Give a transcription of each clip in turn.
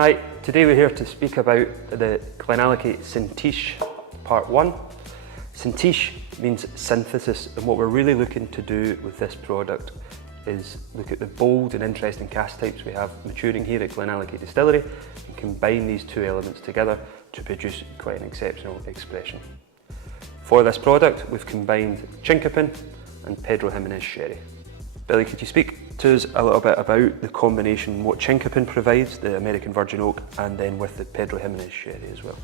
Hi, today we're here to speak about the GLENALLACHIE Sinteis Part 1. Sinteis means synthesis, and what we're really looking to do with this product is look at the bold and interesting cask types we have maturing here at GLENALLACHIE Distillery and combine these two elements together to produce quite an exceptional expression. For this product we've combined Chinquapin and Pedro Ximénez sherry. Billy, could you speak to us a little bit about the combination, what Chinquapin provides, the American Virgin Oak, and then with the Pedro Ximénez sherry as well?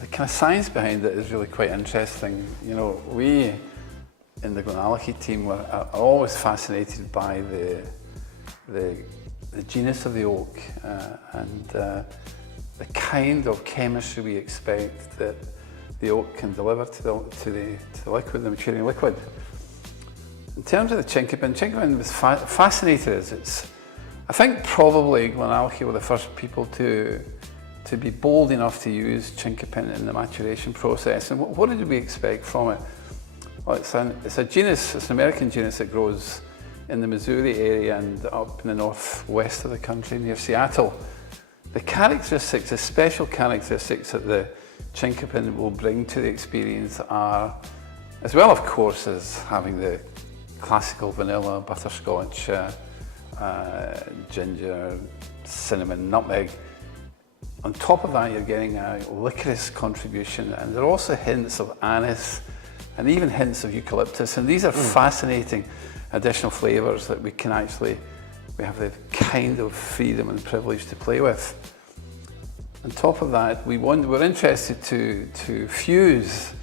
The kind of science behind it is really quite interesting. You know, we in the GLENALLACHIE team are always fascinated by the genus of the oak and the kind of chemistry we expect that the oak can deliver to the liquid, the maturing liquid. In terms of the Chinquapin was fascinated us. I think probably GLENALLACHIE were the first people to be bold enough to use Chinquapin in the maturation process. And what did we expect from it? Well, it's a genus, it's an American genus that grows in the Missouri area and up in the northwest of the country near Seattle. The characteristics, the special characteristics that the Chinquapin will bring to the experience are, as well of course as having the classical vanilla, butterscotch, ginger, cinnamon, nutmeg. On top of that, you're getting a licorice contribution, and there are also hints of anise and even hints of eucalyptus. And these are fascinating additional flavours that we have the kind of freedom and privilege to play with. On top of that, we're interested to fuse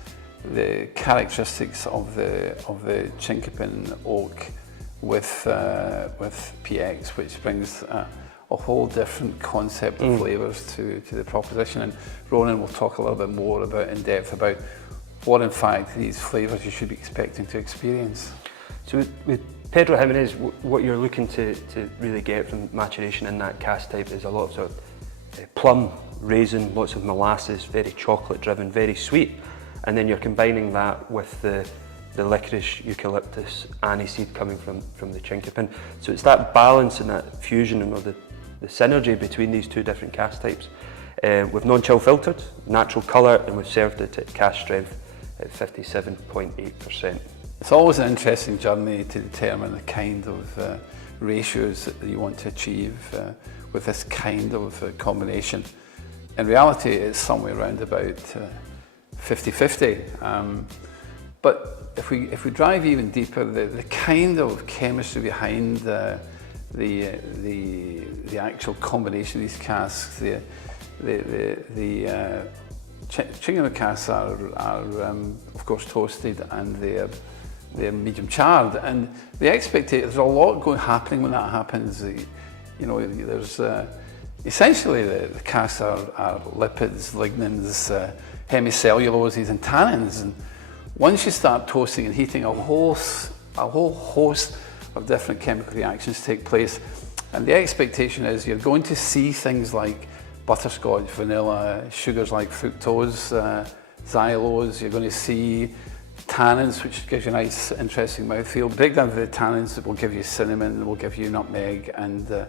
the characteristics of the Chinquapin oak with PX, which brings a whole different concept of flavours to the proposition. And Ronan will talk a little bit more in depth about what in fact these flavours you should be expecting to experience. So with Pedro Ximénez, what you're looking to really get from maturation in that cask type is a lot of sort of plum, raisin, lots of molasses, very chocolate driven, very sweet. And then you're combining that with the licorice, eucalyptus, aniseed coming from the Chinquapin. So it's that balance and that fusion and the synergy between these two different cask types. We've non-chill filtered, natural colour, and we've served it at cask strength at 57.8%. It's always an interesting journey to determine the kind of ratios that you want to achieve with this kind of combination. In reality, it's somewhere around about 50-50. But if we drive even deeper, the kind of chemistry behind the actual combination of these casks, the Chinquapin casks are of course toasted, and they're medium charred, and there's a lot happening when that happens. You know, there's essentially the casks are lipids, lignins, hemicelluloses and tannins, and once you start toasting and heating, a whole host of different chemical reactions take place, and the expectation is you're going to see things like butterscotch, vanilla, sugars like fructose, xylose. You're going to see tannins, which gives you a nice interesting mouthfeel. Break down the tannins that will give you cinnamon, that will give you nutmeg, and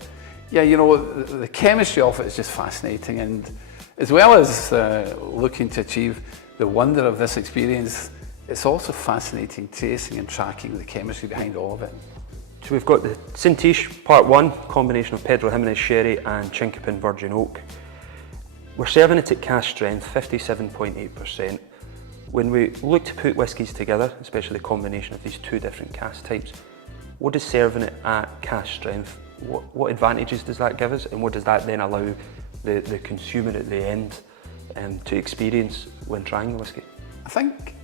yeah, you know, the chemistry of it is just fascinating. And as well as looking to achieve the wonder of this experience, it's also fascinating tracing and tracking the chemistry behind all of it. So we've got the Sinteis Part 1, combination of Pedro Ximénez sherry and Chinquapin Virgin Oak. We're serving it at cask strength, 57.8%. When we look to put whiskies together, especially the combination of these two different cask types, what does serving it at cask strength, what advantages does that give us, and what does that then allow the consumer at the end to experience when trying the whisky? I think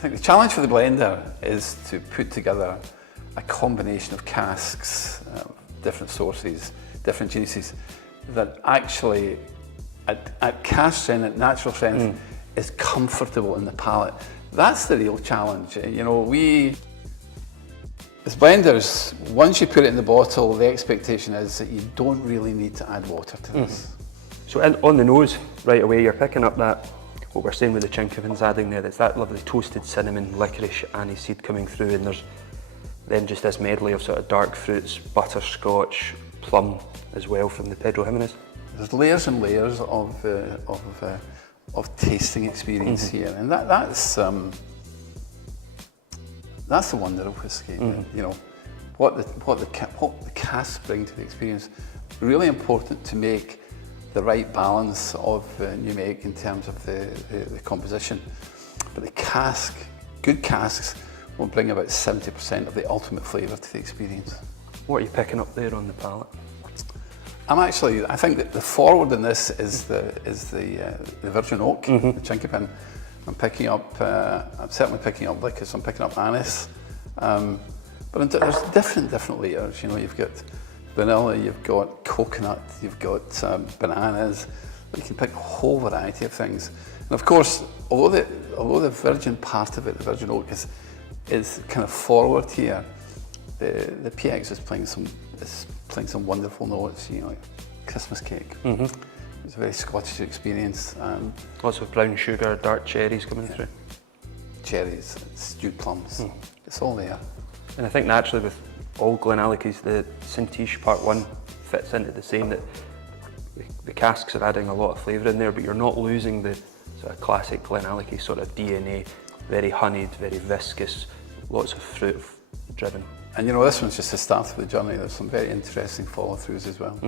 the challenge for the blender is to put together a combination of casks, different sources, different genuses, that actually at cask strength, at natural strength, is comfortable in the palate. That's the real challenge. You know, as blenders, once you put it in the bottle, the expectation is that you don't really need to add water to this. So on the nose, right away, you're picking up that, what we're saying with the Chinquapin's adding there, it's that lovely toasted cinnamon, licorice, aniseed coming through, and there's then just this medley of sort of dark fruits, butterscotch, plum as well from the Pedro Ximénez. there's layers and layers of tasting experience here, and that's the wonder of whiskey. You know, what the casks bring to the experience. Really important to make the right balance of new make in terms of the composition. But the cask, good casks, will bring about 70% of the ultimate flavour to the experience. What are you picking up there on the palate? I think that the forward in this is the virgin oak, the Chinquapin. I'm certainly picking up liquors. I'm picking up anise, but there's different layers. You know, you've got vanilla, you've got coconut, you've got bananas. You can pick a whole variety of things. And of course, although the virgin part of it, the virgin oak, is kind of forward here, the PX is playing some wonderful notes. You know, like Christmas cake. It's a very Scottish experience. Lots of brown sugar, dark cherries coming through. Cherries, stewed plums. It's all there. And I think naturally with all Glenallichies, the Sinteis Part 1 fits into the same, that the casks are adding a lot of flavour in there, but you're not losing the sort of classic Glenallachie sort of DNA, very honeyed, very viscous, lots of fruit driven. And you know, this one's just the start of the journey. There's some very interesting follow-throughs as well.